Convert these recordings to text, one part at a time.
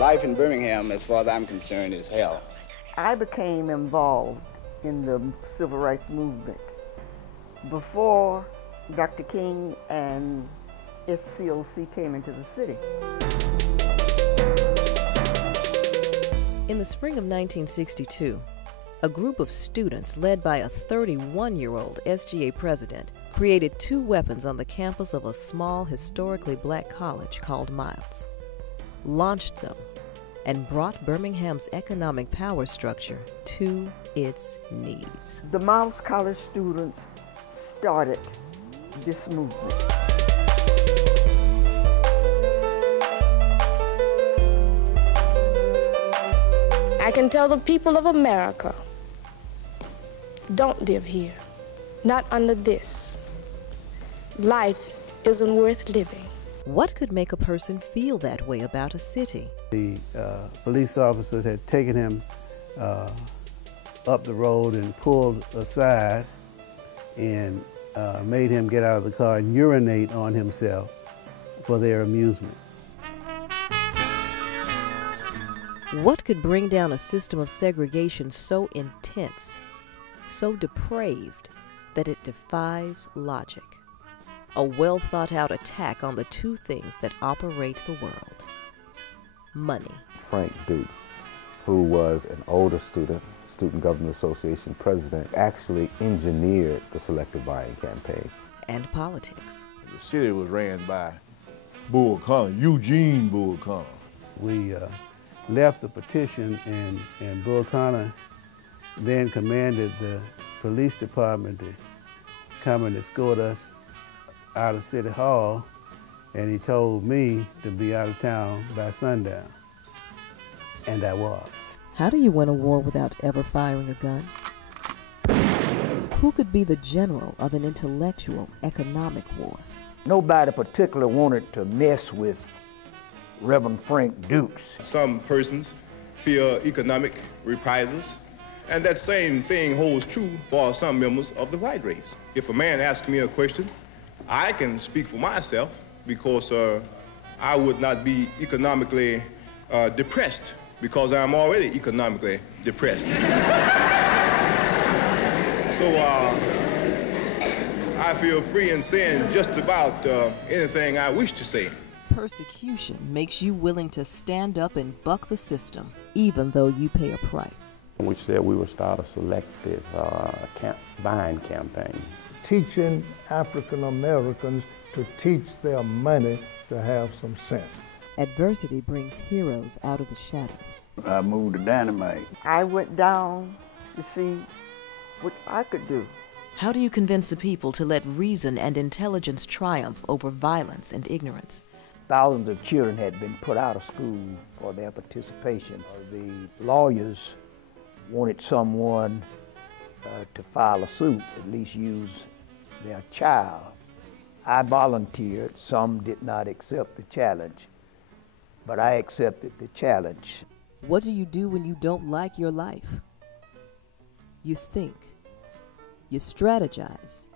Life in Birmingham, as far as I'm concerned, is hell. I became involved in the civil rights movement before Dr. King and SCOC came into the city. In the spring of 1962, a group of students led by a 31-year-old SGA president created two weapons on the campus of a small, historically black college called Miles, launched them, and brought Birmingham's economic power structure to its knees. The Miles College students started this movement. I can tell the people of America, don't live here, not under this. Life isn't worth living. What could make a person feel that way about a city? The police officers had taken him up the road and pulled aside and made him get out of the car and urinate on himself for their amusement. What could bring down a system of segregation so intense, so depraved, that it defies logic? A well-thought-out attack on the two things that operate the world: money. Frank Duke, who was an older student Government Association president, actually engineered the selective buying campaign. And politics. The city was ran by Bull Connor, Eugene Bull Connor. We left the petition, and Bull Connor then commanded the police department to come and escort us out of City Hall, and he told me to be out of town by sundown, and I was. How do you win a war without ever firing a gun? Who could be the general of an intellectual economic war? Nobody particularly wanted to mess with Reverend Frank Dukes. Some persons fear economic reprisals, and that same thing holds true for some members of the white race. If a man asks me a question, I can speak for myself because I would not be economically depressed, because I'm already economically depressed. So I feel free in saying just about anything I wish to say. Persecution makes you willing to stand up and buck the system, even though you pay a price. We said we would start a selective buying campaign. Teaching African Americans to teach their money to have some sense. Adversity brings heroes out of the shadows. I moved to Dynamite. I went down to see what I could do. How do you convince the people to let reason and intelligence triumph over violence and ignorance? Thousands of children had been put out of school for their participation. The lawyers wanted someone to file a suit, at least use their child. I volunteered. Some did not accept the challenge, but I accepted the challenge. What do you do when you don't like your life? You think, you strategize,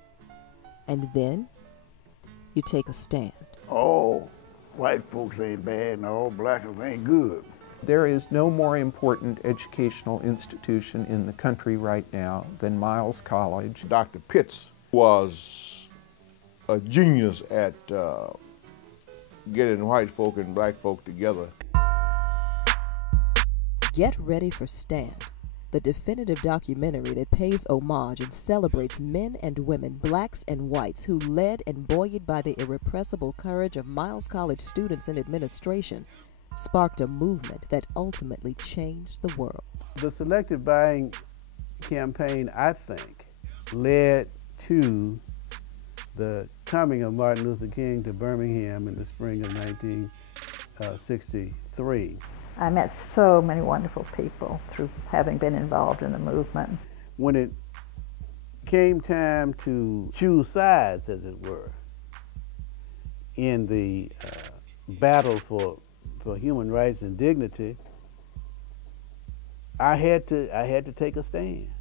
and then you take a stand. Oh, white folks ain't bad and all blackers ain't good. There is no more important educational institution in the country right now than Miles College. Dr. Pitts was a genius at getting white folk and black folk together. Get ready for Stand, the definitive documentary that pays homage and celebrates men and women, blacks and whites, who led and buoyed by the irrepressible courage of Miles College students and administration, sparked a movement that ultimately changed the world. The selective buying campaign, I think, led to the coming of Martin Luther King to Birmingham in the spring of 1963. I met so many wonderful people through having been involved in the movement. When it came time to choose sides, as it were, in the battle for human rights and dignity, I had to take a stand.